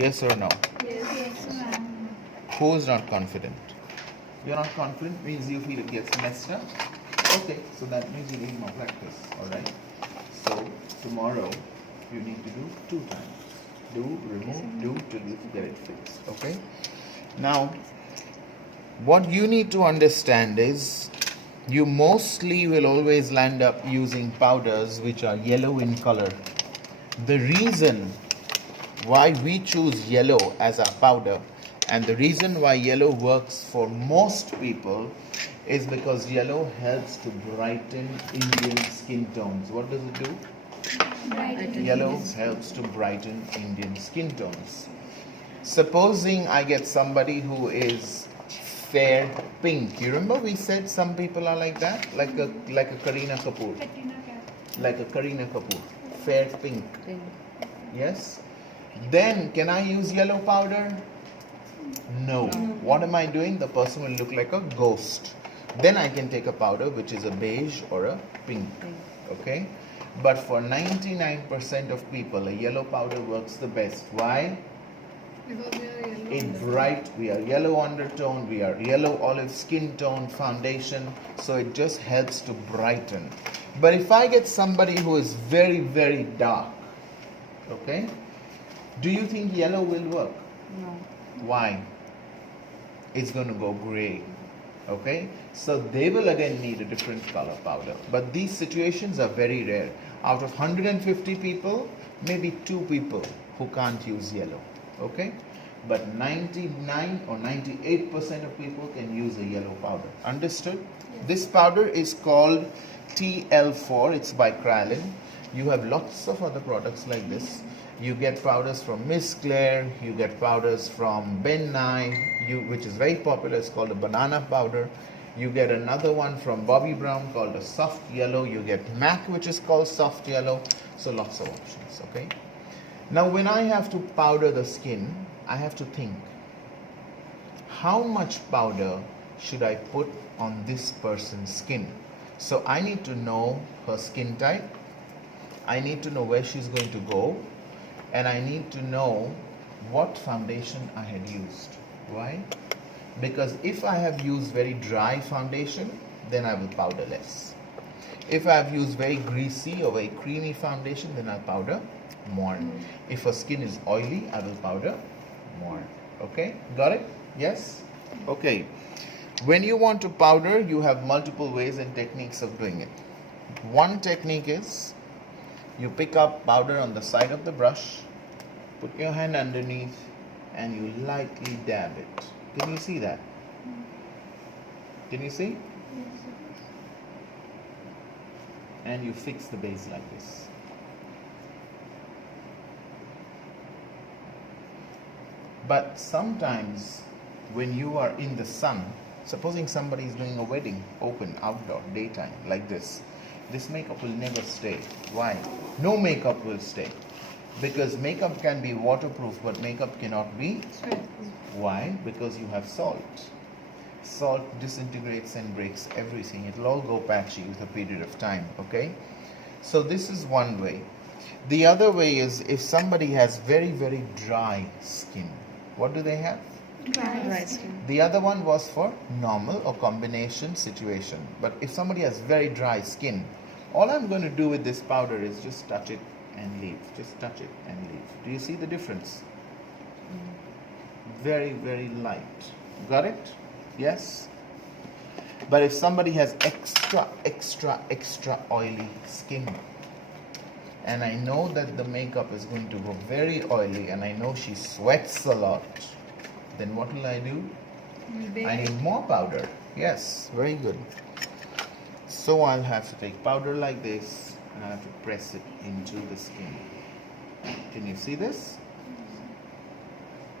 Yes or no? Yes, ma'am. Who is not confident? You're not confident means you feel it gets messed up. Okay, so that means you need more practice. Alright? So tomorrow you need to do 2 times. Do, remove, do till you get it fixed. Okay? Now, what you need to understand is you mostly will always land up using powders which are yellow in color. The reason why we choose yellow as our powder and the reason why yellow works for most people is because yellow helps to brighten Indian skin tones. What does it do? Brighten. Yellow helps to brighten Indian skin tones. Supposing I get somebody who is fair pink. You remember we said some people are like that? Like a Kareena Kapoor. Like a Kareena Kapoor. Fair pink. Yes? Then can I use yellow powder? No. What am I doing? The person will look like a ghost. Then I can take a powder which is a beige or a pink. Okay? But for 99% of people, a yellow powder works the best. Why? Because we are yellow. We are yellow undertone, we are yellow olive skin tone foundation, so it just helps to brighten. But if I get somebody who is very, very dark, okay, do you think yellow will work? No. Why? It's going to go gray. Okay, so they will again need a different color powder. But these situations are very rare. Out of 150 people, maybe 2 people who can't use yellow. Okay, but 99 or 98% of people can use a yellow powder. Understood? Yes. This powder is called TL4. It's by Kralin. You have lots of other products like this. You get powders from Miss Claire, you get powders from Ben Nye, which is very popular, it's called a banana powder. You get another one from Bobbi Brown called a soft yellow. You get MAC, which is called soft yellow. So lots of options, okay? Now when I have to powder the skin, I have to think, how much powder should I put on this person's skin? So I need to know her skin type, I need to know where she's going to go, and I need to know what foundation I had used. Why? Because if I have used very dry foundation, then I will powder less. If I have used very greasy or very creamy foundation, then I'll powder more. If her skin is oily, I will powder more. Okay, got it? Yes? Okay. When you want to powder, you have multiple ways and techniques of doing it. One technique is you pick up powder on the side of the brush, put your hand underneath, and you lightly dab it. Can you see that? Can you see? And you fix the base like this. But sometimes when you are in the sun, supposing somebody is doing a wedding, open, outdoor, daytime, like this makeup will never stay. Why? No makeup will stay. Because makeup can be waterproof, but makeup cannot be. Why? Because you have salt. Salt disintegrates and breaks everything. It will all go patchy with a period of time, okay? So this is one way. The other way is if somebody has very, very dry skin. What do they have? Dry skin. The other one was for normal or combination situation. But if somebody has very dry skin, all I'm going to do with this powder is just touch it and leave. Just touch it and leave. Do you see the difference? Very, very light. Got it? Yes? But if somebody has extra oily skin, and I know that the makeup is going to go very oily, and I know she sweats a lot, then what will I do? I need more powder. Yes, very good. So I'll have to take powder like this, and I'll have to press it into the skin. Can you see this?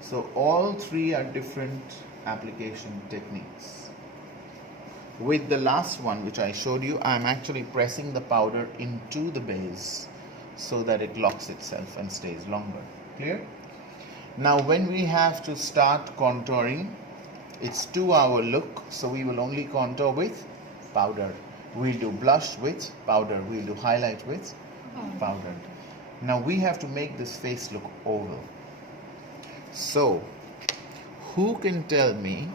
So all 3 are different application techniques. With the last one which I showed you, I'm actually pressing the powder into the base so that it locks itself and stays longer. Clear? Now when we have to start contouring, it's 2-hour look, so we will only contour with powder. We'll do blush with powder. We'll do highlight with powder. Now we have to make this face look oval. So, who can tell me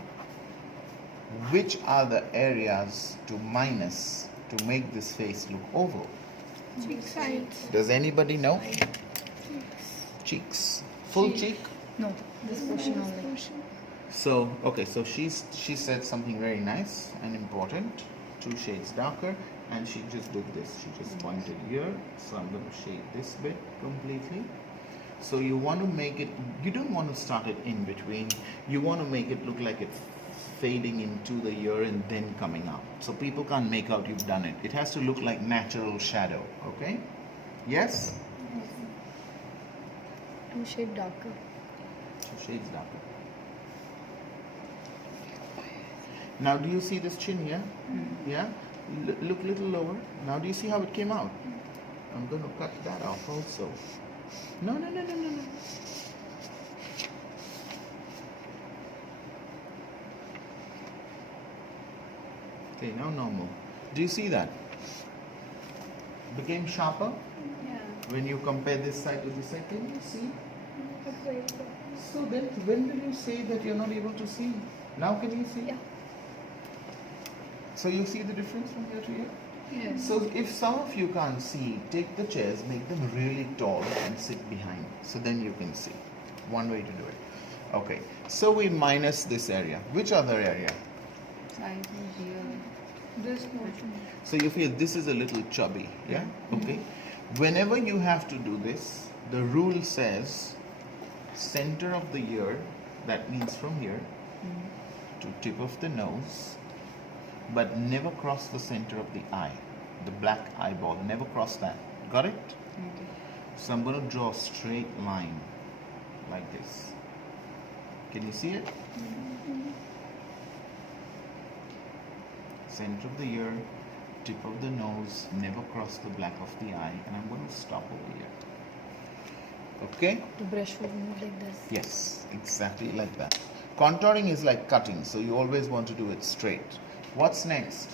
which are the areas to minus to make this face look oval? Cheek sides. Does anybody know? Cheeks. Cheeks. Full cheek? No, this portion only. So, okay, so she said something very nice and important. 2 shades darker, and she just did this. She just pointed here. So I'm going to shade this bit completely. So you want to make it, you don't want to start it in between. You want to make it look like it's fading into the ear and then coming out. So people can't make out you've done it. It has to look like natural shadow, okay? Yes? 2 shade darker. 2 shades darker. Now do you see this chin here? Yeah? Look a little lower. Now do you see how it came out? I'm going to cut that off also. No. Okay, now normal. Do you see that? Became sharper Yeah. when you compare this side to this side. Can you see? So then when did you say that you're not able to see? Now can you see? Yeah. So you see the difference from here to here? Yes. So if some of you can't see, take the chairs, make them really tall and sit behind. So then you can see. One way to do it. Okay. So we minus this area. Which other area? Size and here. This portion. So you feel this is a little chubby, yeah? Okay. Whenever you have to do this, the rule says center of the ear, that means from here to tip of the nose, but never cross the center of the eye, the black eyeball, never cross that. Got it? Okay. So I'm going to draw a straight line like this. Can you see it? Center of the ear, tip of the nose, never cross the black of the eye, and I'm going to stop over here. Okay? The brush will move like this. Yes, exactly like that. Contouring is like cutting, so you always want to do it straight. What's next?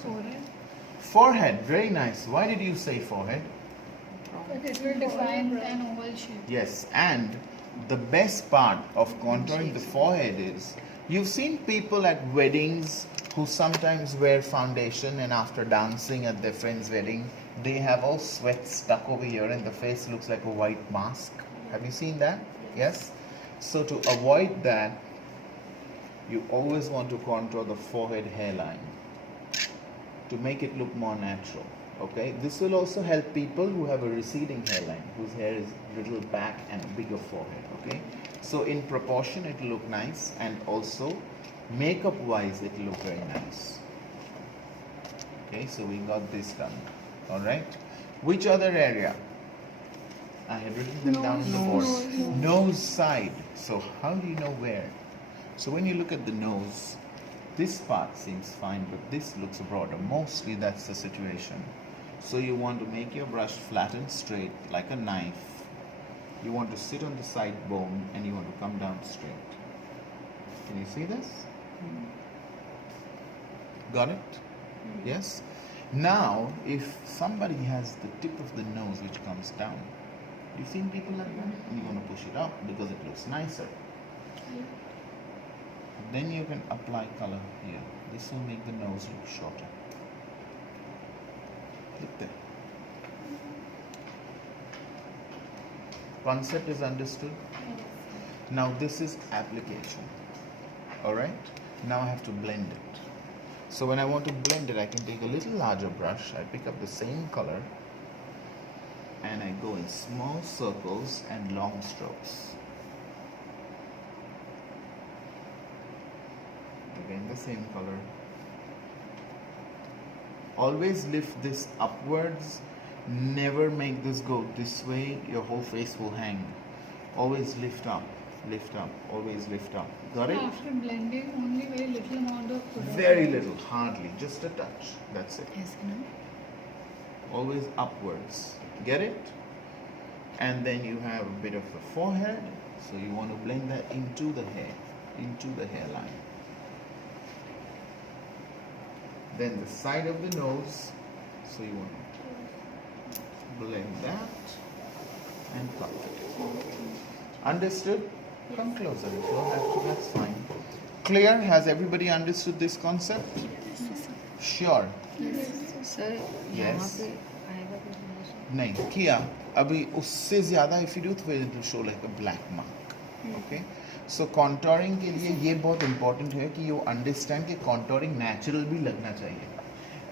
Forehead. Forehead, very nice. Why did you say forehead? But it will define an oval shape. Yes, and the best part of contouring the forehead is, you've seen people at weddings who sometimes wear foundation and after dancing at their friend's wedding, they have all sweat stuck over here and the face looks like a white mask. Have you seen that? Yes? So to avoid that, you always want to contour the forehead hairline to make it look more natural. Okay, this will also help people who have a receding hairline, whose hair is little back and bigger forehead. Okay, so in proportion it will look nice, and also makeup wise it will look very nice. Okay, so we got this done. All right, which other area? I had written them down on the board. Nose side. So how do you know where? So when you look at the nose, this part seems fine, but this looks broader. Mostly that's the situation. So you want to make your brush flat and straight like a knife. You want to sit on the side bone and you want to come down straight. Can you see this? Got it? Yes? Now, if somebody has the tip of the nose which comes down, you've seen people like that? And you want to push it up because it looks nicer. Then you can apply color here. This will make the nose look shorter. Click there. Concept is understood? Now this is application. Alright? Now I have to blend it. So when I want to blend it, I can take a little larger brush. I pick up the same color and I go in small circles and long strokes. Again the same color. Always lift this upwards. Never make this go this way. Your whole face will hang. Always lift up, always lift up. Got it? After blending, only very little amount of product. Very little, hardly, just a touch. That's it. Yes, no? Always upwards. Get it? And then you have a bit of the forehead. So you want to blend that into the hair, into the hairline. Then the side of the nose, so you want to blend that quantity. Understood? Come closer. If you don't have to, that's fine. Clear? Has everybody understood this concept? Sure. Sir यहाँ Yes. पे आएगा कुछ नहीं किया अभी उससे ज़्यादा if you do it will show like a black mark. Okay. So contouring के लिए ये बहुत important है कि you understand कि contouring natural भी लगना चाहिए.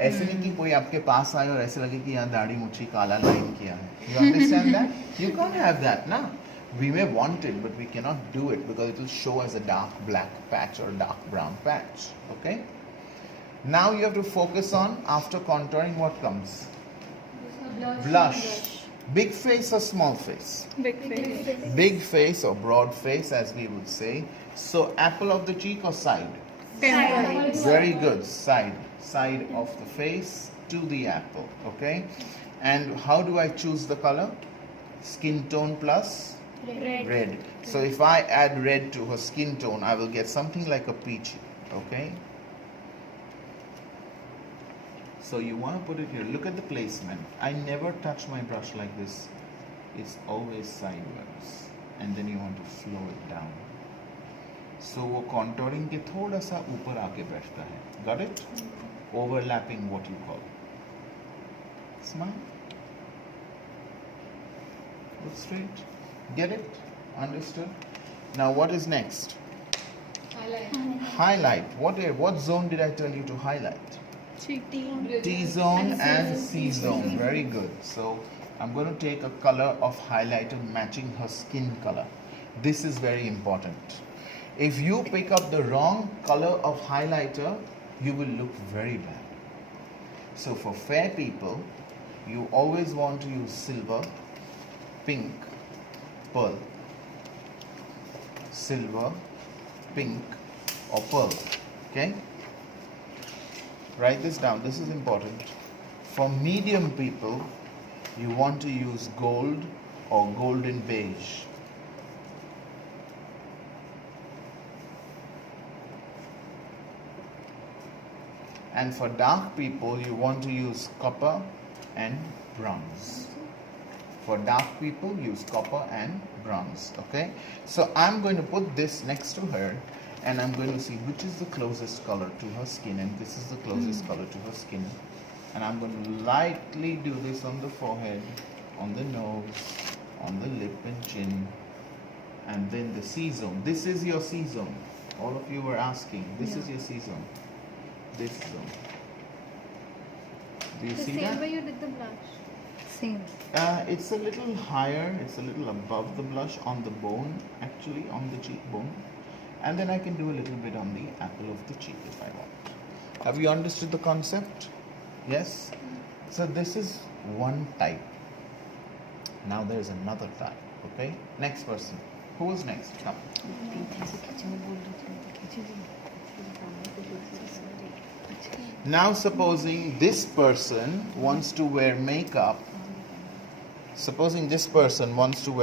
ऐसे नहीं कि कोई आपके पास आए और ऐसे लगे कि यहाँ दाढ़ी मुच्छी काला लाइन किया है. You understand that? You can't have that, ना? We may want it, but we cannot do it because it will show as a dark black patch or dark brown patch. Okay? Now you have to focus on, after contouring, what comes? Blush. Big face or small face? Big face. Big face or broad face, as we would say. So apple of the cheek or side? Very good. Side of the face to the apple. Okay? And how do I choose the color? Skin tone plus red. So if I add red to her skin tone, I will get something like a peachy. Okay? So you want to put it here. Look at the placement. I never touch my brush like this. It's always sideways. And then you want to flow it down. So वो contouring के थोड़ा सा ऊपर आके बैठता है. Got it? Overlapping what you call. Smile. Look straight. Get it? Understood? Now what is next? Highlight. What zone did I tell you to highlight? T-zone and C-zone. Very good. So I'm going to take a color of highlighter matching her skin color. This is very important. If you pick up the wrong color of highlighter, you will look very bad. So for fair people, you always want to use silver, pink, pearl. Silver, pink or pearl. Okay? Write this down. This is important. For medium people, you want to use gold or golden beige. And for dark people, you want to use copper and bronze. For dark people, use copper and bronze. Okay? So I'm going to put this next to her and I'm going to see which is the closest color to her skin, and this is the closest color to her skin. And I'm going to lightly do this on the forehead, on the nose, on the lip and chin, and then the C-zone. This is your C-zone. All of you were asking. This is your C-zone. This zone. Do you see Same that? way you did the blush. Same. It's a little higher, it's a little above the blush on the bone, actually on the cheekbone. And then I can do a little bit on the apple of the cheek if I want. Have you understood the concept? Yes? So this is one type. Now there's another type. Okay? Next person. Who was next? Come. Now supposing this person wants to wear makeup. Supposing this person wants to wear